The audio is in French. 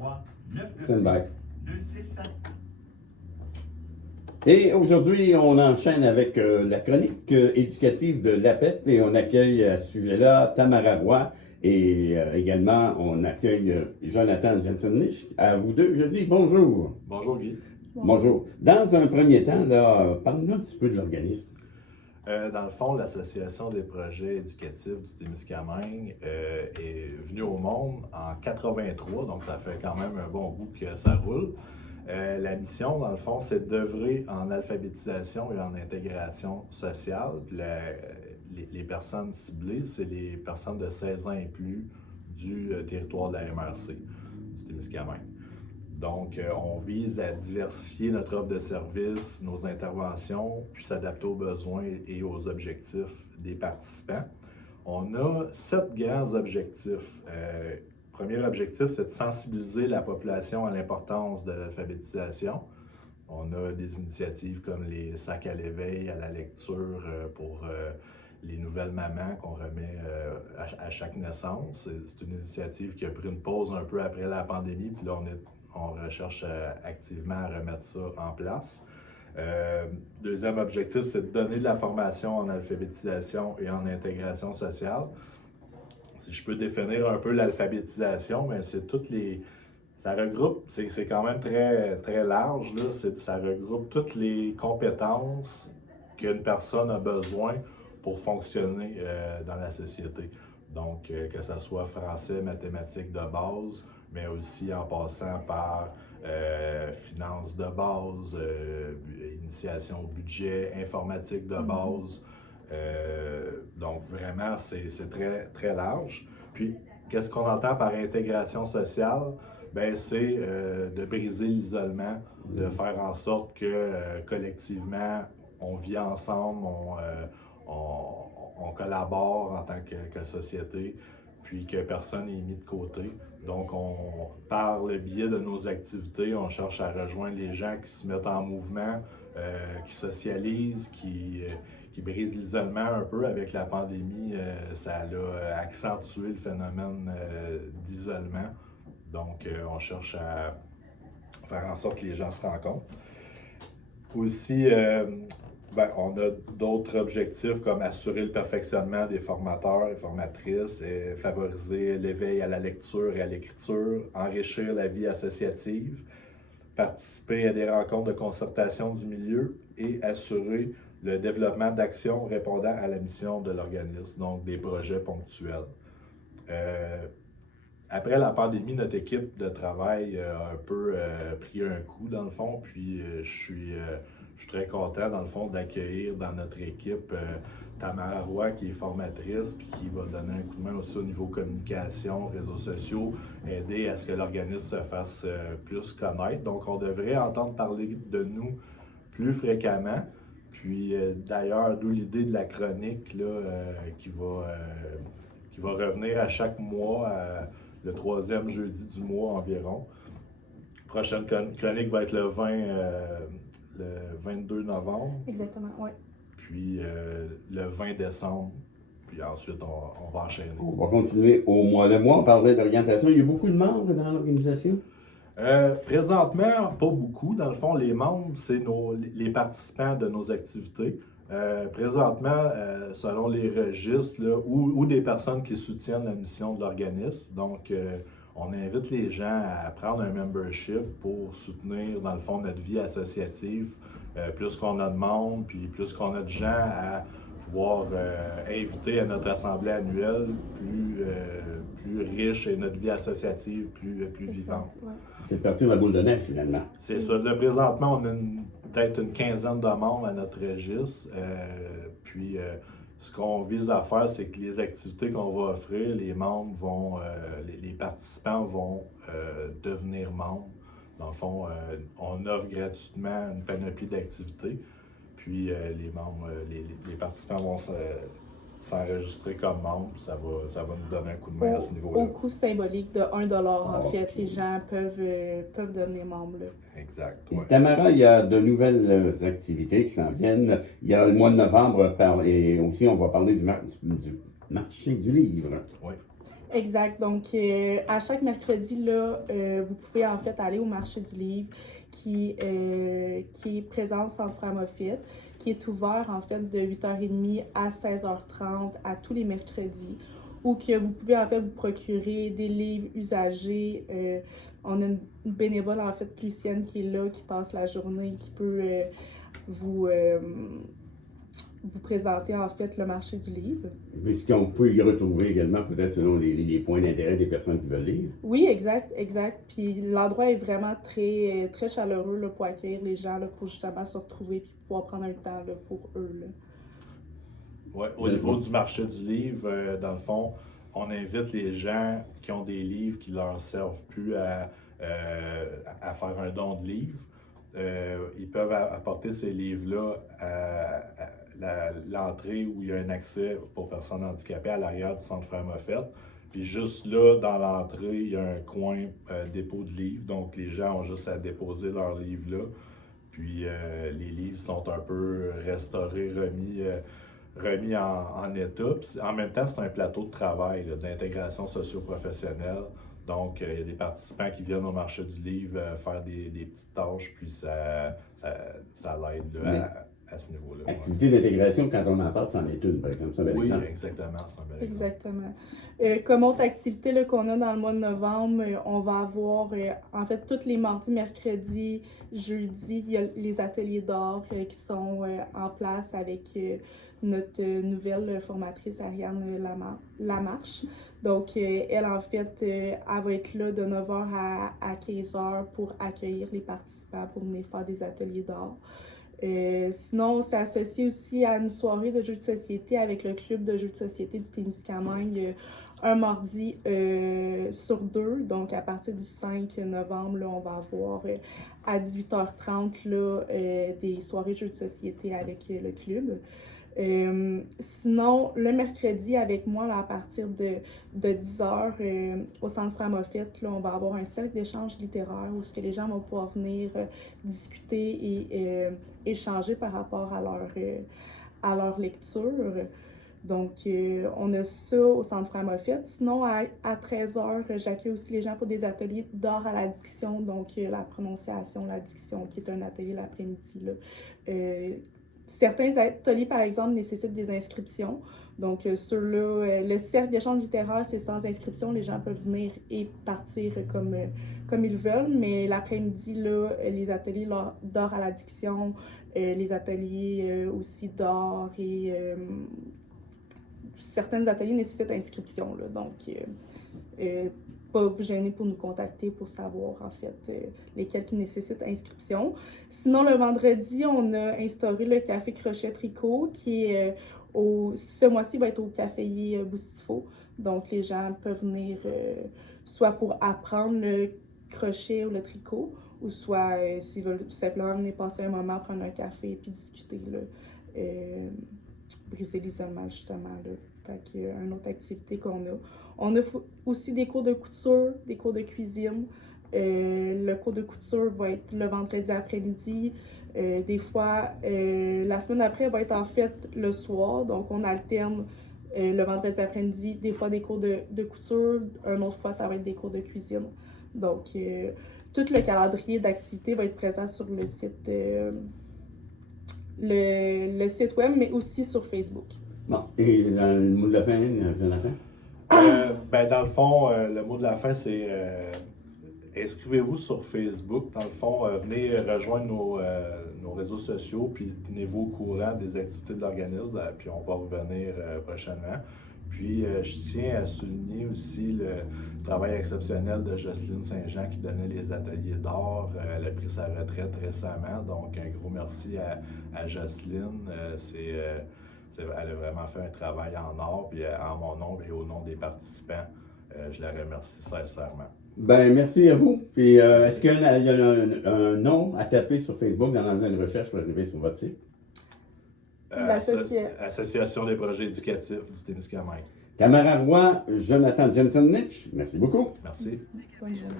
3 Stand by. 2 6 7. Et aujourd'hui, on enchaîne avec la chronique éducative de l'APET et on accueille à ce sujet-là Tamara Roy et également on accueille Jonathan Jensen-Lich. À vous deux, je dis bonjour. Bonjour Guy. Bonjour. Dans un premier temps, parle-nous un petit peu de l'organisme. Dans le fond, l'Association des projets éducatifs du Témiscamingue est venue au monde en 83, donc ça fait quand même un bon bout que ça roule. La mission, dans le fond, c'est d'œuvrer en alphabétisation et en intégration sociale. Les personnes ciblées, c'est les personnes de 16 ans et plus du territoire de la MRC, du Témiscamingue. Donc, on vise à diversifier notre offre de services, nos interventions, puis s'adapter aux besoins et aux objectifs des participants. On a 7 grands objectifs. Premier objectif, c'est de sensibiliser la population à l'importance de l'alphabétisation. On a des initiatives comme les sacs à l'éveil, à la lecture pour les nouvelles mamans qu'on remet à chaque naissance. C'est une initiative qui a pris une pause un peu après la pandémie, puis là, on recherche activement à remettre ça en place. Deuxième objectif, c'est de donner de la formation en alphabétisation et en intégration sociale. Si je peux définir un peu l'alphabétisation, mais c'est ça regroupe, c'est quand même très, très large, là. Ça regroupe toutes les compétences qu'une personne a besoin pour fonctionner dans la société. Donc, que ce soit français, mathématiques de base, mais aussi en passant par finances de base, initiation au budget, informatique de base. Donc vraiment, c'est très, très large. Puis, qu'est-ce qu'on entend par intégration sociale? Ben, c'est de briser l'isolement, de faire en sorte que collectivement, on vit ensemble, on collabore en tant que société, puis que personne n'est mis de côté. Donc, par le biais de nos activités, on cherche à rejoindre les gens qui se mettent en mouvement, qui socialisent, qui brisent l'isolement un peu. Avec la pandémie, ça a accentué le phénomène d'isolement. Donc, on cherche à faire en sorte que les gens se rencontrent. Aussi, on a d'autres objectifs comme assurer le perfectionnement des formateurs et formatrices, et favoriser l'éveil à la lecture et à l'écriture, enrichir la vie associative, participer à des rencontres de concertation du milieu et assurer le développement d'actions répondant à la mission de l'organisme, donc des projets ponctuels. Après la pandémie, notre équipe de travail a un peu pris un coup dans le fond, puis je suis très content dans le fond d'accueillir dans notre équipe Tamara Roy qui est formatrice, puis qui va donner un coup de main aussi au niveau communication, réseaux sociaux, aider à ce que l'organisme se fasse plus connaître. Donc on devrait entendre parler de nous plus fréquemment. Puis d'ailleurs, d'où l'idée de la chronique là, qui va revenir à chaque mois, le 3e jeudi du mois environ. Prochaine chronique va être le 22 novembre. Exactement, oui. Puis le 20 décembre. Puis ensuite, on va enchaîner. On va continuer au mois le mois. On parlait d'orientation. Il y a beaucoup de membres dans l'organisation? Présentement, pas beaucoup. Dans le fond, les membres, c'est les participants de nos activités. Présentement, selon les registres, là, ou des personnes qui soutiennent la mission de l'organisme. Donc, on invite les gens à prendre un membership pour soutenir, dans le fond, notre vie associative. Plus qu'on a de membres, puis plus qu'on a de gens à pouvoir inviter à notre assemblée annuelle plus riche et notre vie associative plus vivante. Ouais. C'est partir de la boule de neige, finalement. C'est ça. Là, présentement, on a peut-être une quinzaine de membres à notre registre. Puis, ce qu'on vise à faire, c'est que les activités qu'on va offrir, les membres vont, les participants vont devenir membres. Dans le fond, on offre gratuitement une panoplie d'activités. Puis, les membres, les participants vont s'enregistrer comme membres. Ça va nous donner un coup de main à ce niveau-là. Au coût symbolique de 1 $, en fait, les gens peuvent devenir membres. Là. Exact. Et Ouais. Tamara, il y a de nouvelles activités qui s'en viennent. Il y a le mois de novembre et aussi on va parler du marché du livre. Oui. Exact. Donc, à chaque mercredi, là, vous pouvez en fait aller au marché du livre qui est présent au Centre Framophite, qui est ouvert en fait de 8h30 à 16h30 à tous les mercredis, où que vous pouvez en fait vous procurer des livres usagés. On a une bénévole en fait, Lucienne, qui est là, qui passe la journée, qui peut vous, vous présenter en fait le marché du livre. Puisqu'on peut y retrouver également, peut-être selon les points d'intérêt des personnes qui veulent lire. Oui, exact, exact. Puis l'endroit est vraiment très, très chaleureux là, pour accueillir les gens, là, pour justement se retrouver et pouvoir prendre un temps là, pour eux. Là. Ouais, au niveau du marché du livre, dans le fond, on invite les gens qui ont des livres qui ne leur servent plus à faire un don de livres. Ils peuvent apporter ces livres-là à l'entrée où il y a un accès pour personnes handicapées à l'arrière du centre Framophite. Puis juste là, dans l'entrée, il y a un coin dépôt de livres. Donc les gens ont juste à déposer leurs livres là. Puis les livres sont un peu restaurés, remis en état. Puis, en même temps, c'est un plateau de travail d'intégration socio-professionnelle. Donc, il y a des participants qui viennent au marché du livre faire des petites tâches, puis ça l'aide à ce niveau-là. Activité d'intégration, quand on en parle, c'en est une, par exemple. Ça, Oui, exemple. exactement. C'est un bel exemple. Exactement. Comme autre activité là, qu'on a dans le mois de novembre, on va avoir, en fait, tous les mardis, mercredis, jeudis, il y a les ateliers d'art qui sont en place avec notre nouvelle formatrice Ariane Lamarche. Donc, elle, en fait, elle va être là de 9h à 15h pour accueillir les participants pour venir faire des ateliers d'art. Sinon, c'est associé aussi à une soirée de jeux de société avec le club de jeux de société du Témiscamingue un mardi sur 2. Donc, à partir du 5 novembre, là, on va avoir à 18h30 là, des soirées de jeux de société avec le club. Sinon, le mercredi, avec moi, là, à partir de 10h, au Centre Framophite, là, on va avoir un cercle d'échange littéraire où ce que les gens vont pouvoir venir discuter et échanger par rapport à leur lecture. Donc, on a ça au Centre Framophite. Sinon, à 13h, j'accueille aussi les gens pour des ateliers d'art à la diction, donc la prononciation, la diction, qui est un atelier l'après-midi, là. Certains ateliers, par exemple, nécessitent des inscriptions. Donc, ceux-là, le cercle d'échange littéraire, c'est sans inscription. Les gens peuvent venir et partir comme ils veulent. Mais l'après-midi, là, les ateliers d'art à la diction, les ateliers aussi d'art et certains ateliers nécessitent inscription. Là. Donc, pas vous gêner pour nous contacter pour savoir en fait lesquels qui nécessitent inscription. Sinon, le vendredi, on a instauré le café crochet tricot qui est ce mois-ci va être au caféier Boustifo. Donc, les gens peuvent venir soit pour apprendre le crochet ou le tricot, ou soit s'ils veulent tout simplement venir passer un moment, prendre un café puis discuter, là, briser l'isolement justement. Là. Fait que, une autre activité qu'on a. On a aussi des cours de couture, des cours de cuisine. Le cours de couture va être le vendredi après-midi. Des fois, la semaine après va être en fait le soir. Donc, on alterne le vendredi après-midi, des fois des cours de couture. Une autre fois, ça va être des cours de cuisine. Donc, tout le calendrier d'activités va être présent sur le site, le site web, mais aussi sur Facebook. Bon, et le mot de la fin, Jonathan? Dans le fond, le mot de la fin, c'est inscrivez-vous sur Facebook. Dans le fond, venez rejoindre nos réseaux sociaux, puis tenez-vous au courant des activités de l'organisme, puis on va revenir prochainement. Puis, je tiens à souligner aussi le travail exceptionnel de Jocelyne Saint-Jean qui donnait les ateliers d'art. Elle a pris sa retraite récemment, donc un gros merci à Jocelyne. Elle a vraiment fait un travail en or, puis en mon nom et au nom des participants, je la remercie sincèrement. Ben, merci à vous. Puis, est-ce qu'il y a un nom à taper sur Facebook dans l'engin de recherche pour arriver sur votre site? Association des projets éducatifs du Témiscamingue. Tamara Roy, Jonathan Jensen-Nitch, merci beaucoup. Merci. Bonne journée.